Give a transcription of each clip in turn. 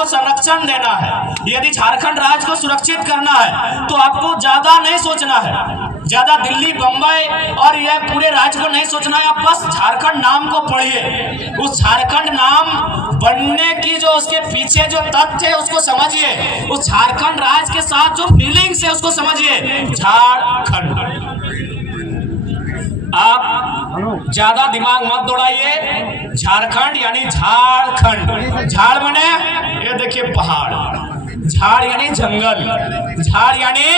को संरक्षण देना है, यदि झारखंड राज्य को सुरक्षित करना है तो आपको ज्यादा नहीं सोचना है, ज्यादा दिल्ली बम्बई और यह पूरे राज्य को नहीं सोचना है। आप बस झारखंड नाम को पढ़िए, उस झारखंड नाम बनने की जो उसके पीछे जो तथ्य है उसको समझिए, उस झारखंड राज्य के साथ जो फीलिंग्स है उसको समझिए। झारखंड, आप ज्यादा दिमाग मत दौड़ाइए। झारखंड यानी झारखंड, झाड़ माने ये देखिए पहाड़, झाड़ यानी जंगल, झाड़ यानी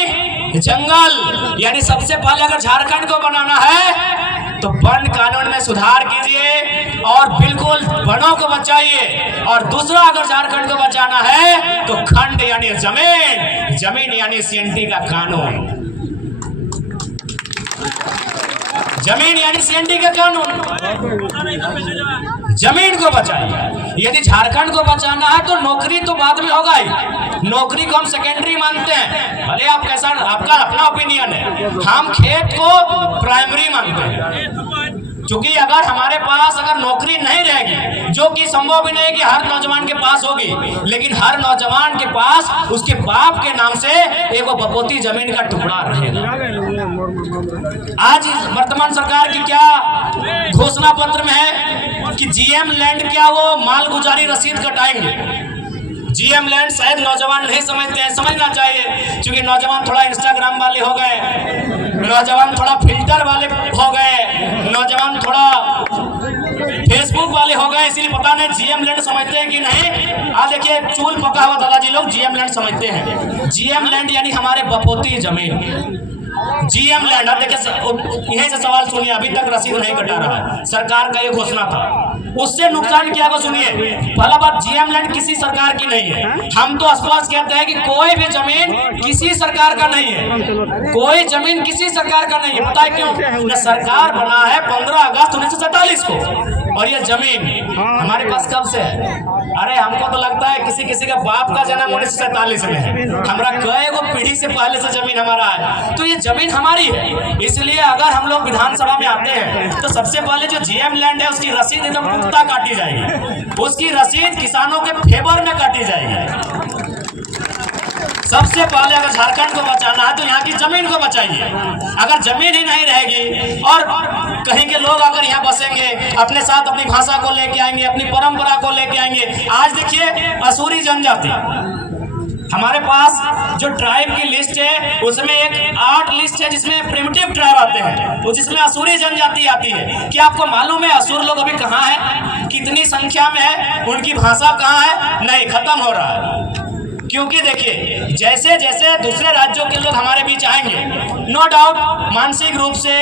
जंगल, यानी सबसे पहले अगर झारखंड को बनाना है तो वन कानून में सुधार कीजिए और बिल्कुल वनों को बचाइए। और दूसरा, अगर झारखंड को बचाना है तो खंड यानी जमीन, जमीन यानी सीएनटी का कानून, जमीन यानी सीएनटी का कानून, जमीन को बचाइए। यदि झारखंड को बचाना है तो नौकरी तो बाद में होगा ही, नौकरी को हम सेकेंडरी मानते हैं, भले आप कैसा, आपका अपना ओपिनियन है, हम खेत को प्राइमरी मानते हैं। क्योंकि अगर हमारे पास अगर नौकरी नहीं रहेगी, जो कि संभव भी नहीं कि हर नौजवान के पास होगी, लेकिन हर नौजवान के पास उसके बाप के नाम से एक बपोती जमीन का टुकड़ा रहेगा। आज वर्तमान सरकार की क्या घोषणा पत्र में है कि जीएम लैंड क्या वो मालगुजारी रसीद कटाएंगे। जीएम लैंड शायद नौजवान नहीं समझते हैं, समझना चाहिए, क्योंकि नौजवान थोड़ा इंस्टाग्राम वाले हो गए, नौजवान थोड़ा फिल्टर वाले हो गए, नौजवान थोड़ा फेसबुक वाले हो गए, इसलिए पता नहीं जीएम लैंड समझते हैं कि नहीं। आज देखिए चूल पका हुआ दादाजी लोग जीएम लैंड समझते हैं। जीएम लैंड यानी हमारे बपोती जमीन, जीएम लैंड। अब देखिए यहीं से सवाल सुनिए, अभी तक रसीद नहीं कटा रहा है, सरकार का ये घोषणा था, उससे नुकसान क्या होगा सुनिए। पहला बात, जीएम लैंड किसी सरकार की नहीं है, हम तो स्पष्ट कहते हैं कि कोई भी जमीन किसी सरकार का नहीं है, कोई जमीन किसी सरकार का नहीं है। पता है क्यों? न सरकार बना है 15 अगस्त 1947 को, और ये जमीन हमारे पास कब से है? अरे हमको तो लगता है किसी किसी का बाप का जन्म 1947 में है, हमारा कई गो पीढ़ी से पहले से जमीन हमारा है, तो ये जमीन हमारी है। इसलिए अगर हम लोग विधानसभा में आते हैं तो सबसे पहले जो जीएम लैंड है उसकी रसीद एकदम पुख्ता काटी जाएगी, उसकी रसीद किसानों के फेवर में काटी जाएगी। सबसे पहले अगर झारखंड को बचाना है तो यहाँ की जमीन को बचाइए। अगर जमीन ही नहीं रहेगी और कहीं के लोग अगर यहाँ बसेंगे, अपने साथ अपनी भाषा को लेके आएंगे, अपनी परंपरा को लेके आएंगे। आज देखिए असूरी जनजाति, हमारे पास जो ट्राइब की लिस्ट है उसमें एक 8 लिस्ट है जिसमें प्रिमिटिव ट्राइब आते हैं, तो जिसमें असूरी जनजाति आती है। क्या आपको मालूम है असुर लोग अभी कहाँ है, कितनी संख्या में है, उनकी भाषा कहाँ है? नहीं, खत्म हो रहा है। क्योंकि देखिए जैसे जैसे दूसरे राज्यों के लोग हमारे बीच आएंगे, नो डाउट मानसिक रूप से,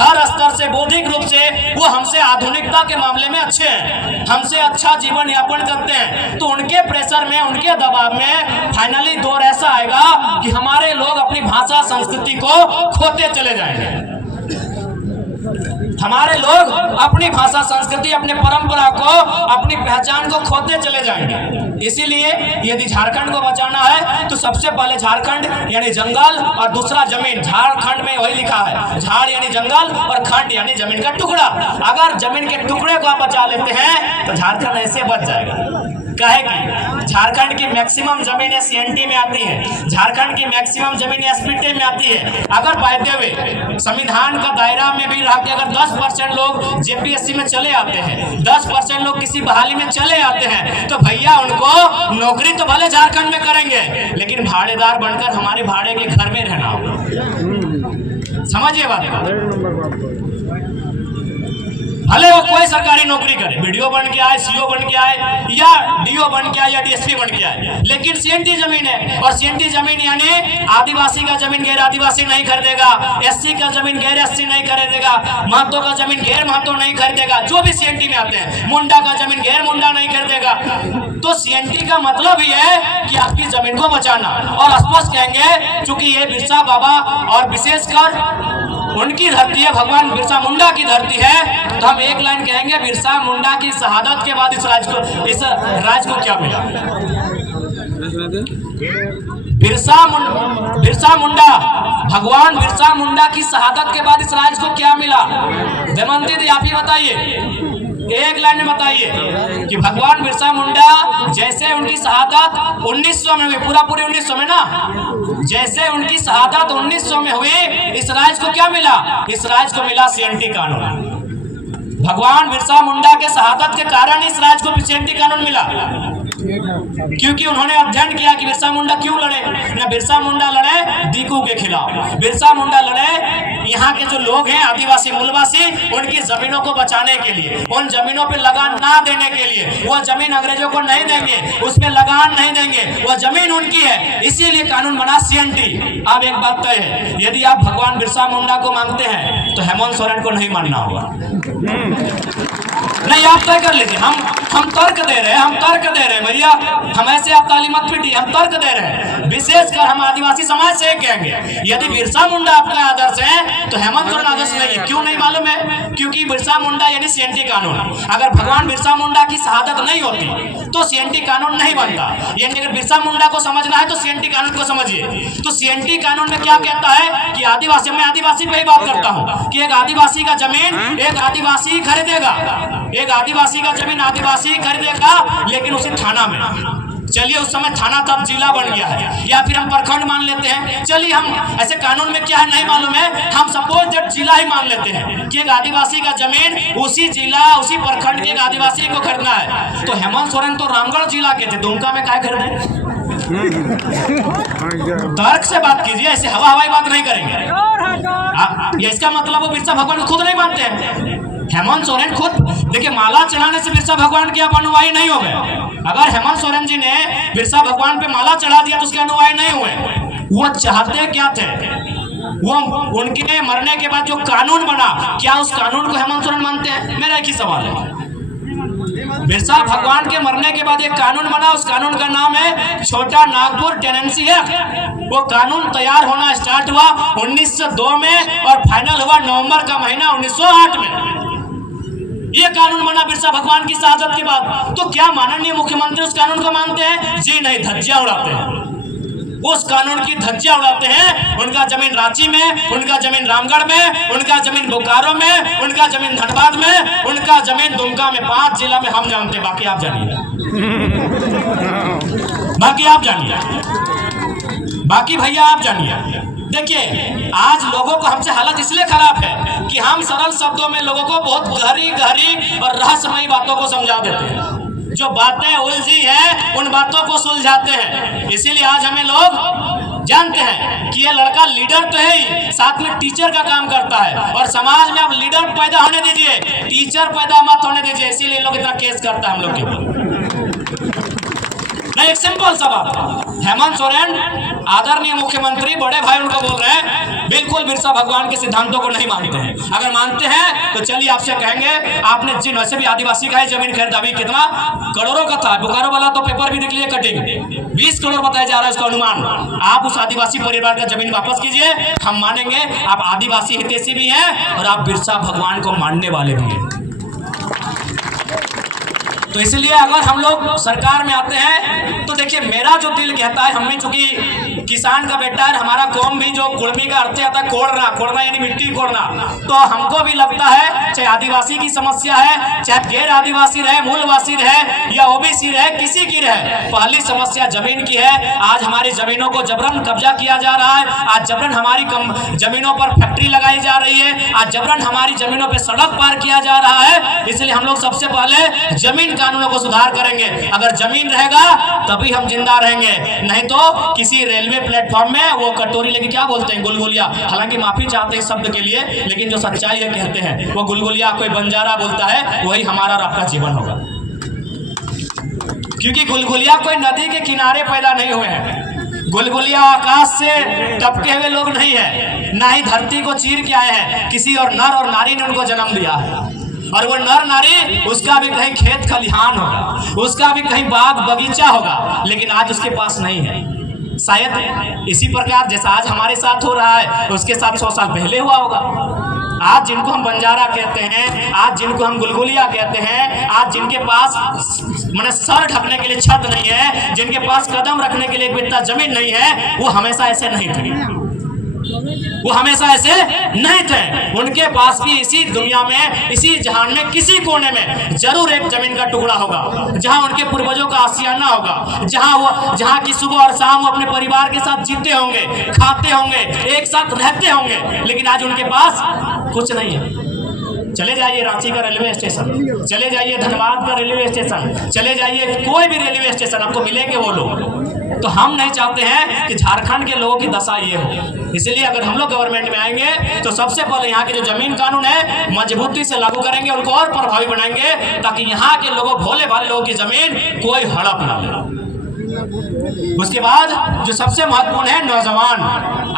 हर स्तर से, बौद्धिक रूप से वो हमसे आधुनिकता के मामले में अच्छे हैं, हमसे अच्छा जीवन यापन करते हैं, तो उनके प्रेशर में, उनके दबाव में फाइनली दौर ऐसा आएगा कि हमारे लोग अपनी भाषा संस्कृति को खोते चले जाएंगे। हमारे लोग अपनी भाषा संस्कृति, अपने परंपरा को, अपनी पहचान को खोते चले जाएंगे। इसीलिए यदि झारखंड को बचाना है तो सबसे पहले झारखंड यानी जंगल और दूसरा जमीन। झारखंड में वही लिखा है, झाड़ यानी जंगल और खंड यानी जमीन का टुकड़ा। अगर जमीन के टुकड़े को आप बचा लेते हैं तो झारखंड ऐसे बच जाएगा। काहे कि झारखंड की मैक्सिमम जमीन सीएनटी में आती है, झारखंड की मैक्सिमम जमीन एसपीटी में आती है। अगर बाय द वे संविधान का दायरा में भी रह के अगर 10% लोग जेपीएससी में चले आते हैं, 10% लोग किसी बहाली में चले आते हैं, तो भैया उनको नौकरी तो भले झारखंड में करेंगे, लेकिन भाड़ेदार बनकर हमारे भाड़े के घर में रहना होगा। समझिए बात को। भले वो कोई सरकारी नौकरी करे, बीडीओ बन के आए, सीओ बन के आए, या डीओ बन के आए, या डीएसपी बन के आए, लेकिन सीएनटी जमीन है। और सीएनटी जमीन यानी आदिवासी का जमीन गैर आदिवासी नहीं खरीदेगा, एससी का जमीन गैर एससी नहीं खरीदेगा, महतो का जमीन गैर महतो नहीं खरीदेगा, जो भी सीएनटी में आते हैं, मुंडा का जमीन गैर मुंडा नहीं खरीदेगा। तो सीएनटी का मतलब ही है कि आपकी जमीन को बचाना। और स्पष्ट कहेंगे चूंकि ये बिरसा बाबा और विशेषकर उनकी धरती है, भगवान बिरसा मुंडा की धरती है, तो हम एक लाइन कहेंगे, बिरसा मुंडा की शहादत के बाद इस राज्य को क्या मिला? बिरसा मुंडा, भगवान बिरसा मुंडा की शहादत के बाद इस राज्य को क्या मिला? दमयंती दी आप ही बताइए। एक लाइन में बताइए कि भगवान बिरसा मुंडा जैसे उनकी शहादत 1900 में हुई, पूरी 1900 में ना, जैसे उनकी शहादत 1900 में हुई, इस राज्य को क्या मिला? इस राज्य को मिला सीएनटी कानून। भगवान बिरसा मुंडा के शहादत के कारण इस राज्य को सीएनटी कानून मिला, क्योंकि उन्होंने अध्ययन किया कि बिरसा मुंडा क्यों लड़े। ना बिरसा मुंडा लड़े दीकू के खिलाफ, बिरसा मुंडा लड़े यहाँ के जो लोग हैं आदिवासी मूलवासी, उनकी जमीनों को बचाने के लिए, उन जमीनों पे लगान ना देने के लिए। वो जमीन अंग्रेजों को नहीं देंगे, उस पे लगान नहीं देंगे, वो जमीन उनकी है, इसीलिए कानून बना सीएनटी। अब एक बात तय है, यदि आप भगवान बिरसा मुंडा को मानते हैं तो हेमंत सोरेन को नहीं मानना होगा। नहीं, आप तय कर लीजिए। हम तर्क दे रहे हैं, हम तर्क दे रहे हैं भैया, हम ऐसे आप ताली मत पीटिए, हम तर्क दे रहे हैं। विशेषकर हम आदिवासी समाज से कहेंगे, यदि बिरसा मुंडा आपका आदर्श है तो हेमंत सोरेन आदर्श नहीं है। क्यों नहीं मालूम है? क्योंकि बिरसा मुंडा यानी सीएनटी कानून, अगर भगवान बिरसा मुंडा की शहादत नहीं होती तो सीएनटी कानून नहीं बनता। यानी अगर बिरसा मुंडा को समझना है तो सीएनटी कानून को समझिए। तो सीएनटी कानून में क्या कहता है कि आदिवासी, मैं आदिवासी पे ही बात करता हूँ, कि एक आदिवासी का जमीन एक आदिवासी खरीदेगा, एक आदिवासी का जमीन आदिवासी खरीदेगा, लेकिन उसे थाना में, चलिए उस समय थाना तब जिला बन गया है, या फिर हम प्रखंड मान लेते हैं, चलिए हम ऐसे कानून में क्या है नहीं मालूम है, हम सपोज दैट जिला ही मान लेते हैं कि एक आदिवासी का जमीन उसी जिला उसी प्रखंड के एक आदिवासी को खरीदना है। तो हेमंत सोरेन तो रामगढ़ जिला के थे, दुमका में क्या खरीदे? तर्क से बात कीजिए, ऐसे हवाई बात नहीं करेंगे। इसका मतलब वो बिरसा भगवान को खुद नहीं मानते हैं। हेमंत सोरेन खुद देखिए, माला चढ़ाने से बिरसा भगवान के आप अनुयायी नहीं हो गए। अगर हेमंत सोरेन जी ने बिरसा भगवान पे माला चढ़ा दिया तो उसके अनुयायी नहीं हुए। वो चाहते क्या थे? वो उनके मरने के बाद जो कानून बना, क्या उस कानून को हेमंत सोरेन मानते हैं? मेरा एक ही सवाल है। बिरसा भगवान के मरने के बाद एक कानून बना, उस कानून का नाम है छोटा नागपुर टेनेंसी एक्ट। वो कानून तैयार होना स्टार्ट हुआ 1902 में और फाइनल हुआ नवंबर का महीना 1908 में। ये कानून बना बिरसा भगवान की शहादत के बाद। तो क्या माननीय मुख्यमंत्री उस कानून को मानते हैं? जी नहीं, धज्जियां उड़ाते हैं, उस कानून की धज्जियां उड़ाते हैं। उनका जमीन रांची में, उनका जमीन रामगढ़ में, उनका जमीन बोकारो में, उनका जमीन धनबाद में, उनका जमीन दुमका में, 5 जिला में हम जानते हैं, बाकी आप जानिए, बाकी आप जानिए, बाकी भैया आप जानिए। देखिए, आज लोगों को हमसे हालत इसलिए खराब है कि हम सरल शब्दों में लोगों को बहुत गहरी गहरी और रहस्यमयी बातों को समझा देते हैं। जो बातें उलझी हैं उन बातों को सुलझाते हैं। इसीलिए आज हमें लोग जानते हैं कि ये लड़का लीडर तो है ही, साथ में टीचर का काम करता है, और समाज में आप लीडर पैदा होने दीजिए, टीचर पैदा मत होने दीजिए। इसीलिए लोग इतना केस करता है हम लोग के ऊपर। नहीं, एक सिंपल सा बात, हेमंत सोरेन आदरणीय मुख्यमंत्री बड़े भाई उनको बोल रहे हैं, बिल्कुल बिरसा भगवान के सिद्धांतों को नहीं मानते हैं। अगर मानते हैं तो चलिए आपसे कहेंगे, आपने जिन वैसे भी आदिवासी का है जमीन खरीदा, अभी कितना करोड़ों का था, बोकारो वाला तो पेपर भी निकलिए कटिंग 20 करोड़ बताया जा रहा है उसका अनुमान। आप उस आदिवासी परिवार का जमीन वापस कीजिए, हम मानेंगे आप आदिवासी हितैषी भी हैं और आप बिरसा भगवान को मानने वाले भी हैं। तो इसलिए अगर हम लोग सरकार में आते हैं तो देखिए, मेरा जो दिल कहता है, हमने चूंकि किसान का बेटा है, हमारा कौम भी जो कुर्मी का अर्थ आता है कोड़ना, कोड़ना यानी मिट्टी कोड़ना, तो हमको भी लगता है चाहे आदिवासी की समस्या है, चाहे गैर आदिवासी रहे, मूलवासी रहे या ओबीसी रहे, किसी की रहे, पहली समस्या जमीन की है। आज हमारी जमीनों को जबरन कब्जा किया जा रहा है, आज जबरन हमारी जमीनों पर फैक्ट्री लगाई जा रही है, आज जबरन हमारी जमीनों पर सड़क पार किया जा रहा है। इसलिए हम लोग सबसे पहले जमीन कानूनों को सुधार करेंगे। अगर जमीन रहेगा तभी हम जिंदा रहेंगे, नहीं तो किसी रेलवे प्लेटफॉर्म में वो कटोरी लेके क्या बोलते हैं, गुलगुलिया, हालांकि माफी चाहते हैं इस शब्द के लिए, लेकिन जो सच्चाई है कहते हैं वो गुलगुलिया कोई बंजारा बोलता है, वही हमारा और आपका जीवन होगा। क्योंकि गुलगुलिया कोई नदी के किनारे पैदा नहीं हुए हैं, गुलगुलिया आकाश से टपके हुए लोग नहीं है, ना ही धरती को चीर के आए हैं, किसी और नर और नारी ने उनको जन्म दिया है। और वो नर नारी, उसका भी कहीं खेत खलिहान होगा, उसका भी कहीं बाग बगीचा होगा, लेकिन आज उसके पास नहीं है। शायद इसी प्रकार जैसा आज हमारे साथ हो रहा है, उसके साथ 100 साल पहले हुआ होगा। आज जिनको हम बंजारा कहते हैं, आज जिनको हम गुलगुलिया कहते हैं, आज जिनके पास माने सर ढकने के लिए छत नहीं है, जिनके पास कदम रखने के लिए एक बित्ता जमीन नहीं है, वो हमेशा ऐसे नहीं थे। वो हमेशा ऐसे नहीं थे। उनके पास भी इसी दुनिया में, इसी जहान में, किसी कोने में जरूर एक जमीन का टुकड़ा होगा जहां उनके पूर्वजों का आशियाना होगा, जहां की सुबह और शाम वो अपने परिवार के साथ जीते होंगे, खाते होंगे, एक साथ रहते होंगे। लेकिन आज उनके पास कुछ नहीं है। चले जाइए रांची का रेलवे स्टेशन, चले जाइए धनबाद का रेलवे स्टेशन, चले जाइए कोई भी रेलवे स्टेशन, आपको मिलेंगे वो लोग। तो हम नहीं चाहते हैं कि झारखंड के लोगों की दशा ये हो। इसलिए अगर हम लोग गवर्नमेंट में आएंगे तो सबसे पहले यहाँ के जो जमीन कानून है मजबूती से लागू करेंगे, उनको और प्रभावी बनाएंगे, ताकि यहाँ के लोगों, भोले भाले लोगों की जमीन कोई हड़प ना ले। उसके बाद जो सबसे महत्वपूर्ण है नौजवान।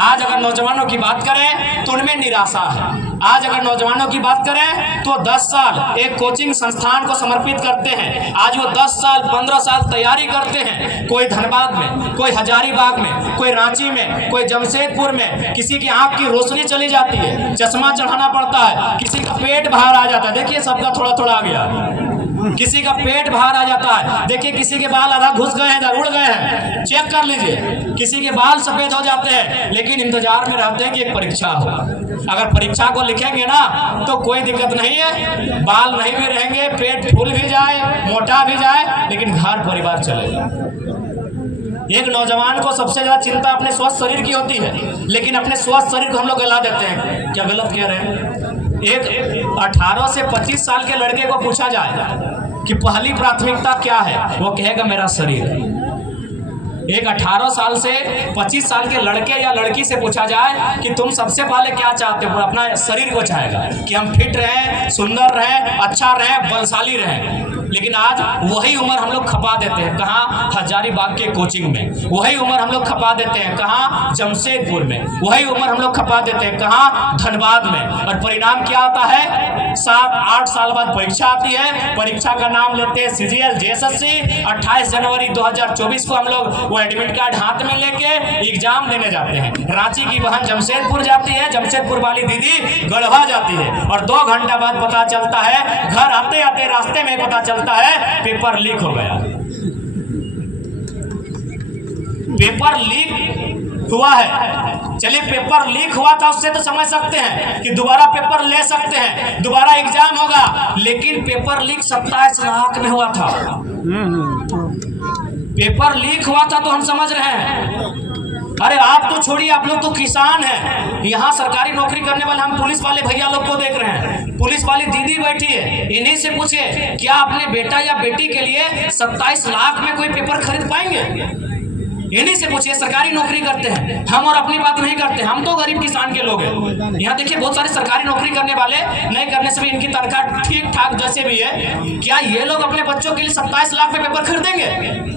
आज अगर नौजवानों की बात करें तो उनमें निराशा है। आज अगर नौजवानों की बात करें तो 10 साल एक कोचिंग संस्थान को समर्पित करते हैं। आज वो 10 साल 15 साल तैयारी करते हैं। कोई धनबाद में, कोई हजारीबाग में, कोई रांची में, कोई जमशेदपुर में। किसी की आंख की रोशनी चली जाती है, चश्मा चढ़ाना पड़ता है, किसी का पेट बाहर आ जाता है। देखिए सबका थोड़ा थोड़ा आ गया, किसी का पेट बाहर आ जाता है। देखिए किसी के बाल आधा घुस गए हैं, उड़ गए हैं, चेक कर लीजिए। किसी के बाल सफेद हो जाते हैं, लेकिन इंतजार में रहते हैं कि एक परीक्षा हो। अगर परीक्षा को लिखेंगे ना तो कोई दिक्कत नहीं है, बाल नहीं भी रहेंगे, पेट फूल भी जाए, मोटा भी जाए, लेकिन घर परिवार चलेगा। एक नौजवान को सबसे ज्यादा चिंता अपने स्वस्थ शरीर की होती है, लेकिन अपने स्वस्थ शरीर को हम लोग गला देते हैं। क्या गलत कह रहे हैं? एक 18 से 25 साल के लड़के को पूछा जाए कि पहली प्राथमिकता क्या है, वो कहेगा मेरा शरीर। एक 18 साल से 25 साल के लड़के या लड़की से पूछा जाए कि तुम सबसे पहले क्या चाहते हो, अपना शरीर को चाहेगा कि हम फिट रहें, सुंदर रहें, अच्छा रहें, बलशाली रहें। लेकिन आज वही उम्र हम लोग खपा देते हैं कहाँ? हजारीबाग के कोचिंग में। वही उम्र हम लोग खपा देते हैं कहाँ? जमशेदपुर में। वही उम्र हम लोग खपा देते हैं कहाँ? धनबाद में। और परिणाम क्या आता है? 7-8 साल बाद परीक्षा आती है। परीक्षा का नाम लेते हैं CGL JSSC। 28 जनवरी 2024 को हम लोग वो एडमिट कार्ड हाथ में लेके एग्जाम देने जाते हैं। रांची की बहन जमशेदपुर जाती है, जमशेदपुर वाली दीदी गढ़वा जाती है, और 2 घंटा बाद पता चलता है, घर आते आते रास्ते में पता चलता है पेपर लीक हो गया। पेपर लीक हुआ है। चलिए पेपर लीक हुआ था, उससे तो समझ सकते हैं कि दोबारा पेपर ले सकते हैं, दोबारा एग्जाम होगा। लेकिन पेपर लीक 27 लाख में हुआ था। पेपर लीक हुआ था तो हम समझ रहे हैं। अरे आप तो छोड़िए, आप लोग तो किसान हैं। यहाँ सरकारी नौकरी करने वाले हम पुलिस वाले भैया लोग को देख रहे हैं, पुलिस वाली दीदी बैठी है। इन्हीं से पूछिए क्या अपने बेटा या बेटी के लिए 27 लाख में कोई पेपर खरीद पाएंगे? इन्हीं से पूछिए, सरकारी नौकरी करते हैं। हम और अपनी बात नहीं करते, हम तो गरीब किसान के लोग हैं। यहाँ देखिए बहुत सारे सरकारी नौकरी करने वाले, नहीं करने से भी इनकी तनख्वाह ठीक ठाक जैसे भी है। क्या ये लोग अपने बच्चों के लिए 27 लाख में पेपर खरीदेंगे?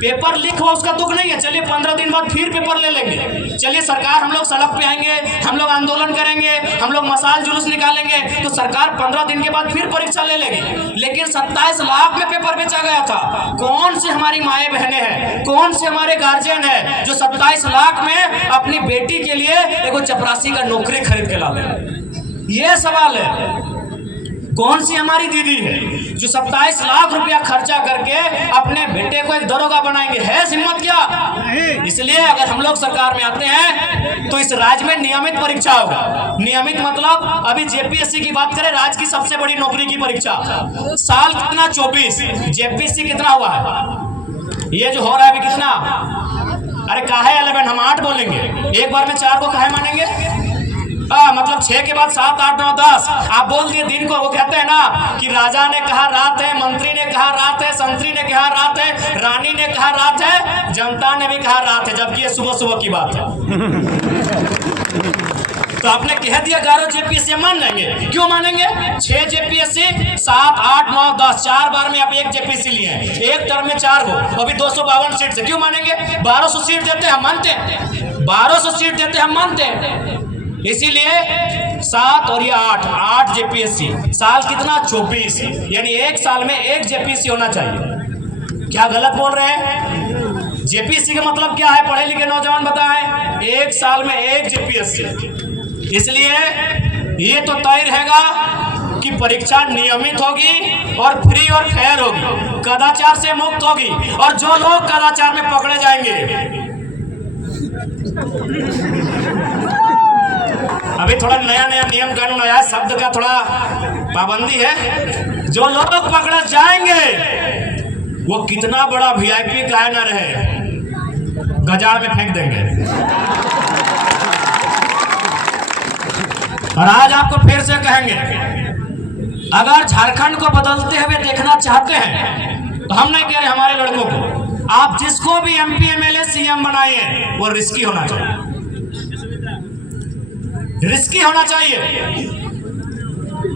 पेपर लीक हुआ उसका दुख नहीं है, चलिए 15 दिन बाद फिर पेपर ले लेंगे। चलिए सरकार, हम लोग सड़क पे आएंगे, हम लोग आंदोलन करेंगे, हम लोग मसाल जुलूस निकालेंगे, तो सरकार 15 दिन के बाद फिर परीक्षा ले लेगी। लेकिन 27 लाख में पेपर बेचा गया था। कौन से हमारी माए बहनें हैं, कौन से हमारे गार्जियन है जो 27 लाख में अपनी बेटी के लिए एक चपरासी का नौकरी खरीद के ला ले? ये सवाल है। कौन सी हमारी दीदी है जो 27 लाख रुपया खर्चा करके अपने बेटे को एक दरोगा बनाएंगे? है हिम्मत क्या? इसलिए अगर हम लोग सरकार में आते हैं तो इस राज्य में नियमित परीक्षा होगा। नियमित मतलब अभी JPSC की बात करें, राज्य की सबसे बड़ी नौकरी की परीक्षा, साल कितना? 24। JPSC कितना हुआ है? ये जो हो रहा है अभी कितना? अरे काहे 11, हम 8 बोलेंगे, एक बार में 4 को काहे मानेंगे? मतलब 6 के बाद 7, 8, 9, 10 आप बोल दिए दिन को। वो कहते हैं ना कि राजा ने कहा रात है, मंत्री ने कहा रात है, संतरी ने कहा रात है, रानी ने कहा रात है, जनता ने भी कहा रात है, जबकि ये सुबह सुबह की बात है। तो आपने कह दिया 11 JPSC मान लेंगे, क्यों मानेंगे? 6 JPSC, 7, 8, 9, 10, 4 बार में आप 1 JPSC लिए हैं, एक टर्म में 4 को, अभी 252 सीट से क्यों मानेंगे? 1200 सीट देते हम मानते हैं, 1200 सीट देते हम मानते हैं। इसीलिए 7 और ये 8 JPSC, साल कितना? 24, यानी एक साल में 1 JPSC होना चाहिए। क्या गलत बोल रहे हैं? JPSC का मतलब क्या है? पढ़े लिखे नौजवान बताएं। एक साल में 1 JPSC। इसलिए ये तो तय रहेगा कि परीक्षा नियमित होगी और फ्री और फेयर होगी, कदाचार से मुक्त होगी। और जो लोग कदाचार में पकड़े जाएंगे अभी थोड़ा नया नया नियम कानून आया, शब्द का थोड़ा पाबंदी है। जो लोग पकड़े जाएंगे वो कितना बड़ा वीआईपी का न रहे, गजार में फेंक देंगे। और आज आपको फिर से कहेंगे, अगर झारखंड को बदलते हुए देखना चाहते हैं तो हम नहीं कह रहे हमारे लड़कों को, आप जिसको भी एमपी एमएलए सीएम बनाइए वो रिस्की होना चाहिए, रिस्की होना चाहिए।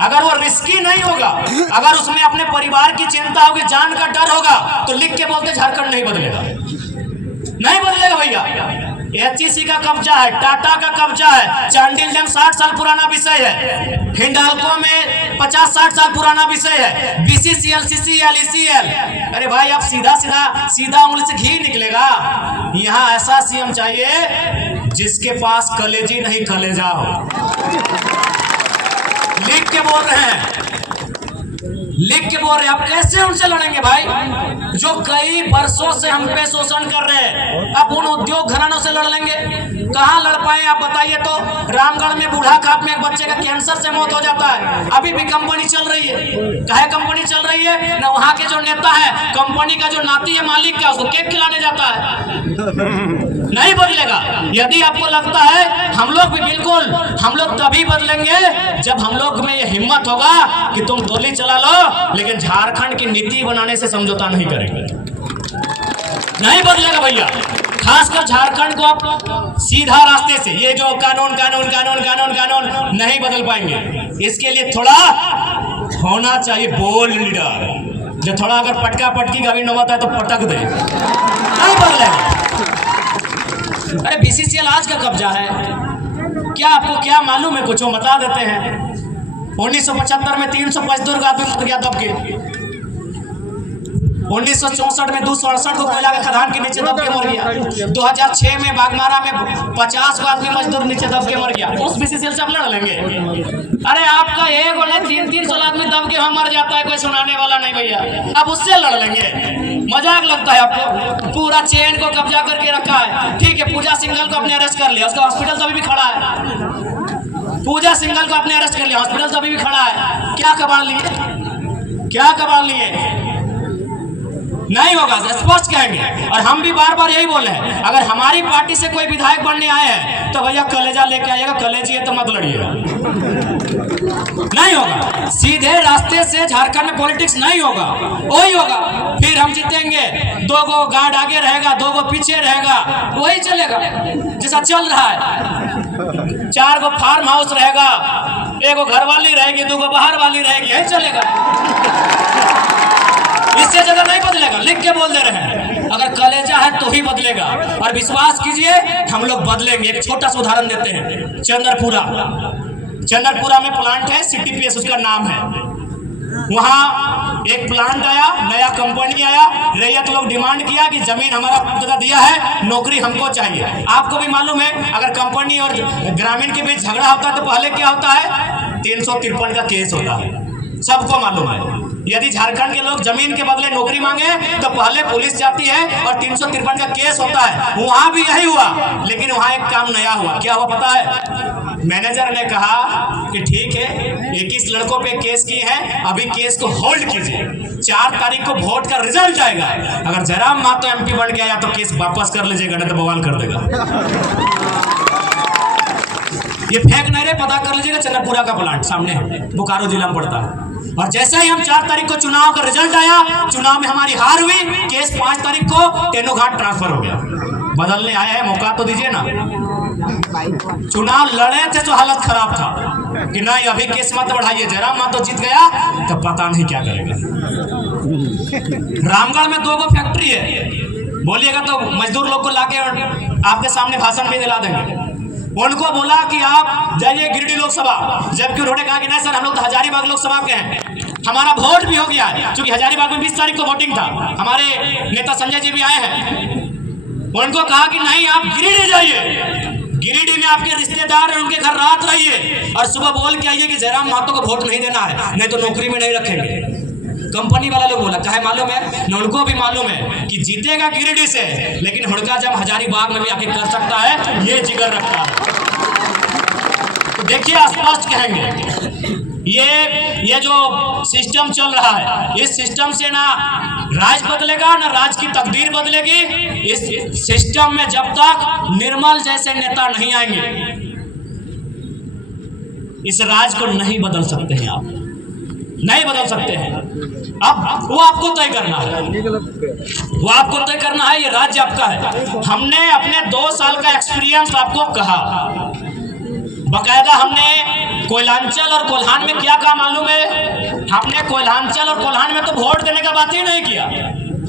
अगर वो रिस्की नहीं होगा, अगर उसमें अपने परिवार की चिंता होगी, जान का डर होगा, तो लिख के बोलते झारखंड नहीं बदलेगा, नहीं बदलेगा भैया। एचईसी का कब्जा है, टाटा का कब्जा है, चांडिल डैम 60 साल पुराना विषय है, हिंडाल्को में 50-60 साल पुराना विषय है, बीसीसीएल, सीसीएल, ईसीएल। अरे भाई आप सीधा उंगली से घी निकलेगा। यहाँ ऐसा सीएम चाहिए जिसके पास कलेजी नहीं कलेजा हो। लिख के बोल रहे हैं, लिख के बोल रहे हैं। आप कैसे उनसे लड़ेंगे भाई जो कई वर्षों से हम पे शोषण कर रहे हैं? आप उन उद्योग घरानों से लड़ लेंगे? कहाँ लड़ पाए आप बताइए तो। रामगढ़ में बूढ़ा खाप में एक बच्चे का कैंसर से मौत हो जाता है, अभी भी कंपनी चल रही है। काहे कंपनी चल रही है? ना वहाँ के जो नेता है, कंपनी का जो नाती है मालिक का, उसको केक खिलाने जाता है। नहीं बदलेगा। यदि आपको लगता है हम लोग भी बिल्कुल, हम लोग तभी बदलेंगे जब हम लोग में ये हिम्मत होगा कि तुम गोली चला लो लेकिन झारखंड की नीति बनाने से समझौता नहीं करेंगे। नहीं बदलेगा भैया। खासकर झारखंड को आप सीधा रास्ते से, ये जो कानून कानून कानून कानून कानून नहीं बदल पाएंगे। इसके लिए थोड़ा होना चाहिए बोल्ड लीडर, जो थोड़ा अगर पटका पटकी का भी नौबत है तो पटक दे। नहीं बदलेगा। अरे बीसीसीएल आज का कब्जा है, क्या आपको क्या मालूम है? कुछ बता देते हैं। 1975 में 300 मजदूर का आदमी मर गया दब के। 1964 में 268 को कोयला के खदान के नीचे दब के मर गया। 2006 में बागमारा में 50 को आदमी मजदूर नीचे दब के मर गया। उस बीसीसीएल से आप लड़ लेंगे? अरे आपका एक और 300 आदमी दब के मर जाता है, कोई सुनाने वाला नहीं भैया। आप उससे लड़ लेंगे? मजाक लगता है आपको? पूरा चेन को कब्जा करके रखा है। ठीक है, पूजा सिंघल को अपने अरेस्ट कर लिया, उसका हॉस्पिटल तो अभी भी खड़ा है। पूजा सिंघल को अपने अरेस्ट कर लिया, हॉस्पिटल तो अभी भी खड़ा है। क्या कबाड़ लिए? क्या कबाड़ लिए? नहीं होगा, स्पष्ट कहेंगे। और हम भी बार बार यही बोले हैं, अगर हमारी पार्टी से कोई विधायक बनने आए हैं तो भैया कलेजा लेके आइएगा, कलेजी है तो मत लड़िएगा। नहीं होगा। सीधे रास्ते से झारखंड में पॉलिटिक्स नहीं होगा, वही होगा। फिर हम जीतेंगे, 2 गो गार्ड आगे रहेगा, 2 गो पीछे रहेगा, वही चलेगा जैसा चल रहा है। 4 गो फार्म हाउस रहेगा, 1 गो घर वाली रहेगी, 2 गो बाहर वाली रहेगी, यही चलेगा। इससे ज्यादा नहीं बदलेगा। लिख के बोल दे रहे हैं, अगर कलेजा है तो ही बदलेगा। और विश्वास कीजिए हम लोग बदलेंगे। एक छोटा सा उदाहरण देते हैं। चंद्रपुरा में प्लांट है, सीटीपीएस उसका नाम है। वहाँ एक प्लांट आया, नया कंपनी आया, रैयत लोग डिमांड किया कि जमीन हमारा दिया है, नौकरी हमको चाहिए। आपको भी मालूम है, अगर कंपनी और ग्रामीण के बीच झगड़ा होता है तो पहले क्या होता है? 353 का केस होता है, सबको मालूम है। यदि झारखंड के लोग जमीन के बदले नौकरी मांगे तो पहले पुलिस जाती है और 353 का केस होता है। वहां भी यही हुआ, लेकिन वहां एक काम नया हुआ। क्या हुआ पता है? मैनेजर ने कहा कि ठीक है, 21 लड़कों पे केस किए हैं, अभी केस को होल्ड कीजिए, 4 तारीख को वोट का रिजल्ट आएगा। अगर जयराम महतो एमपी बन गया तो केस वापस कर लीजिएगा, नहीं तो बवाल कर देगा। ये फेंक नहीं रहे, पता कर लीजिएगा। चंद्रपुरा का प्लांट सामने है, बोकारो जिला में पड़ता है। और जैसे ही हम 4 तारीख को चुनाव का रिजल्ट आया, चुनाव में हमारी हार हुई, केस 5 तारीख को तेनोघाट ट्रांसफर हो गया। बदलने आया है, मौका तो दीजिए ना। चुनाव लड़े थे तो हालत खराब था कि नहीं अभी केस मत बढ़ाइए, जयराम महतो जीत गया तो पता नहीं क्या करेगा। रामगढ़ में 2 गो फैक्ट्री है, बोलिएगा तो मजदूर लोग को लाके आपके सामने भाषण भी दिला देंगे। उनको बोला कि आप जाइए गिरिडीह लोकसभा, जबकि उन्होंने कहा कि नहीं सर हम लोग तो हजारीबाग लोकसभा के हैं, हमारा वोट भी हो गया है। क्योंकि हजारीबाग में 20 तारीख को वोटिंग था, हमारे नेता संजय जी भी आए हैं। उनको कहा कि नहीं आप गिरिडीह जाइए, गिरिडीह में आपके रिश्तेदार हैं, उनके घर रात रहिए और सुबह बोल के आइए कि जयराम महतो को वोट नहीं देना है, नहीं तो नौकरी में नहीं रखेंगे। कंपनी वाला लोग बोला कहे मालूम है न, उनको भी मालूम है कि जीतेगा गिरिडीह से, लेकिन हुड़का जब हजारीबाग में भी आके कर सकता है, ये जिगर रखता है। तो देखिए स्पष्ट कहेंगे ये जो सिस्टम चल रहा है, इस सिस्टम से ना राज बदलेगा ना राज की तकदीर बदलेगी। इस सिस्टम में जब तक निर्मल जैसे नेता नहीं आएंगे, इस राज को नहीं बदल सकते हैं, आप नहीं बदल सकते हैं। अब वो आपको तय करना है, वो आपको तय करना है, ये राज्य आपका है। हमने अपने 2 साल का एक्सपीरियंस आपको कहा, बकायदा हमने कोयलांचल और कोल्हान में क्या कहा मालूम है? हमने कोयलांचल और कोल्हान में तो वोट देने का बात ही नहीं किया।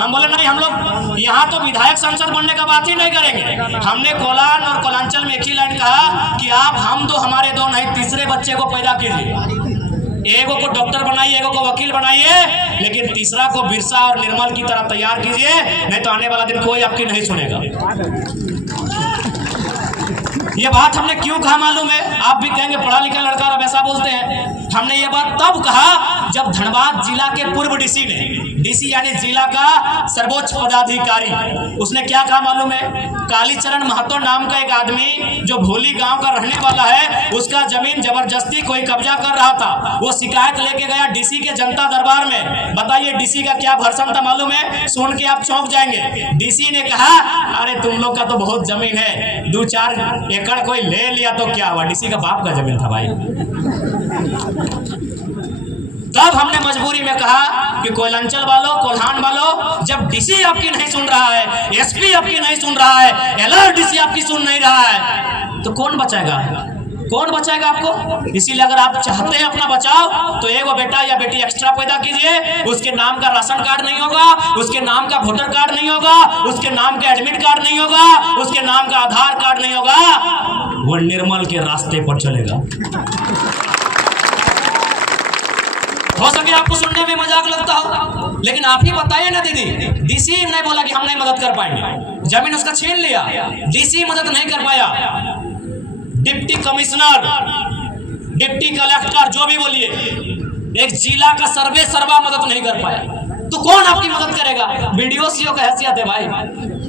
हम बोले नहीं, हम लोग यहाँ तो विधायक सांसद बनने का बात ही नहीं करेंगे। हमने कोल्हान और कोयलांचल में एक ही लाइन कहा कि आप हम दो हमारे दो नहीं, तीसरे बच्चे को पैदा कीजिए, एगो को डॉक्टर बनाइए, एगो को वकील बनाइए, लेकिन तीसरा को बिरसा और निर्मल की तरह तैयार कीजिए, नहीं तो आने वाला दिन कोई आपकी नहीं सुनेगा। ये बात हमने क्यों कहा मालूम है? आप भी कहेंगे पढ़ा लिखा लड़का और वैसा बोलते हैं। हमने ये बात तब कहा जब धनबाद जिला के पूर्व डीसी ने, डीसी यानी जिला का सर्वोच्च पदाधिकारी, उसने क्या कहा मालूम है? कालीचरण महतो नाम का एक आदमी जो भोली गांव का रहने वाला है, उसका जमीन जबरदस्ती कोई कब्जा कर रहा था। वो शिकायत लेके गया डीसी के जनता दरबार में। बताइए डीसी का क्या भर्सन था मालूम है? सुन के आप चौंक जाएंगे। डीसी ने कहा अरे तुम लोग का तो बहुत जमीन है, 2-4 एकड़ कोई ले लिया तो क्या हुआ? डीसी का बाप का जमीन था भाई। तब हमने मजबूरी में कहा कि कोयलांचल वालों, कोल्हान वालों, जब डीसी आपकी नहीं सुन रहा है, एसपी आपकी नहीं सुन रहा है, एलआरडीसी आपकी सुन नहीं रहा है, तो कौन बचाएगा? कौन बचाएगा आपको? इसीलिए अगर आप चाहते हैं अपना बचाव, तो एगो बेटा या बेटी एक्स्ट्रा पैदा कीजिए। उसके नाम का राशन कार्ड नहीं होगा, उसके नाम का वोटर कार्ड नहीं होगा, उसके नाम का एडमिट कार्ड नहीं होगा, उसके नाम का आधार कार्ड नहीं होगा, वो निर्मल के रास्ते पर चलेगा। हो सके आपको सुनने में मजाक लगता हो, लेकिन आप ही बताइए ना दीदी, डीसी नहीं बोला कि हम नहीं मदद कर पाएंगे, जमीन उसका छीन लिया, डीसी मदद नहीं कर पाया, डिप्टी कमिश्नर, डिप्टी कलेक्टर, जो भी बोलिए, एक जिला का सर्वे सर्वा मदद नहीं कर पाया, तो कौन आपकी मदद करेगा? वीडियो सीओ का हैसियत है भाई,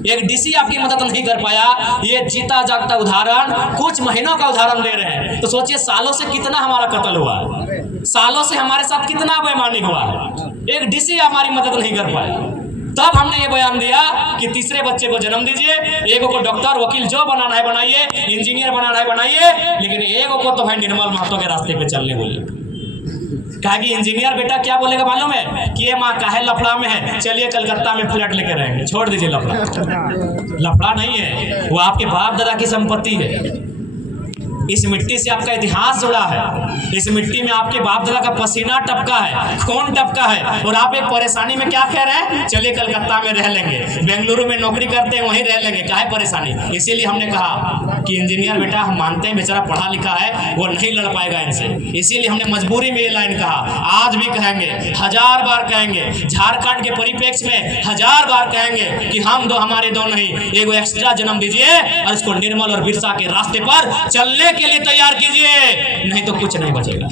एक डीसी आपकी मदद नहीं कर पाया। ये जीता जागता उदाहरण, कुछ महीनों का उदाहरण दे रहे हैं, तो सोचिए सालों से कितना हमारा कत्ल हुआ है, सालों से हमारे साथ कितना बेईमानी हुआ है, एक डीसी हमारी मदद नहीं कर पाया। तब हमने ये बयान दिया कि तीसरे बच्चे को जन्म दीजिए, एगो को डॉक्टर वकील जो बनाना है बनाइए, इंजीनियर बनाना है बनाइए, लेकिन एगो को तो भाई निर्मल महतो के रास्ते पे चलने बोलिए। कहा कि इंजीनियर बेटा क्या बोलेगा मालूम है? कि ये माँ काहे लफड़ा में है, चलिए कलकत्ता में फ्लैट लेके रहेंगे, छोड़ दीजिए लफड़ा। लफड़ा नहीं है, वो आपके बाप दादा की संपत्ति है। इस मिट्टी से आपका इतिहास जुड़ा है, इस मिट्टी में आपके बाप दादा का पसीना टपका है, खून टपका है, और आप एक परेशानी में क्या कह रहे हैं? चलिए कलकत्ता में रह लेंगे, बेंगलुरु में नौकरी करते हैं वहीं रह लेंगे, क्या है परेशानी? इसीलिए हमने कहा कि इंजीनियर बेटा हम मानते हैं बेचारा पढ़ा लिखा है, वो नहीं लड़ पाएगा इनसे, इसीलिए हमने मजबूरी में ये लाइन कहा। आज भी कहेंगे, 1000 बार कहेंगे, झारखंड के परिप्रेक्ष्य में 1000 बार कहेंगे कि हम दो हमारे दो नहीं, एगो एक्स्ट्रा जन्म दीजिए और इसको निर्मल और बिरसा के रास्ते पर चलने के लिए तैयार कीजिए, नहीं तो कुछ नहीं बचेगा।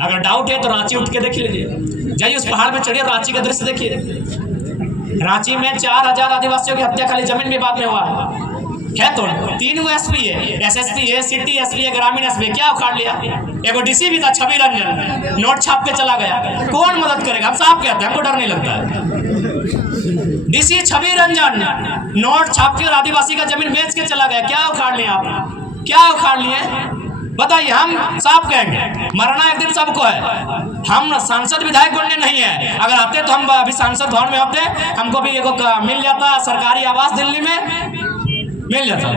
अगर डाउट है तो रांची उठ के देख लीजिए, जाइए उस पहाड़ में चढ़िए, रांची का दृश्य देखिए। रांची में 4000 आदिवासियों की हत्या खाली जमीन विवाद में हुआ है तो 3 एसपी है, एसएसपी है, सिटी एसपी है, ग्रामीण एसपी, क्या उखाड़ लिया? एगो डीसी भी था छवि रंजन, नोट छाप के चला गया, कौन मदद करेगा? हम साफ कहते हैं, हमको डर नहीं लगता है। डीसी छवि रंजन नोट छाप के और आदिवासी का जमीन बेच के चला गया, क्या उखाड़ लिया आप? क्या उखाड़ लिए बताइए? हम साफ कहेंगे, मरना एक दिन सबको है। हम सांसद विधायक बनने नहीं है, अगर आते तो हम अभी सांसद भवन में होते, हमको भी एगो मिल जाता सरकारी आवास, दिल्ली में मिल जाता।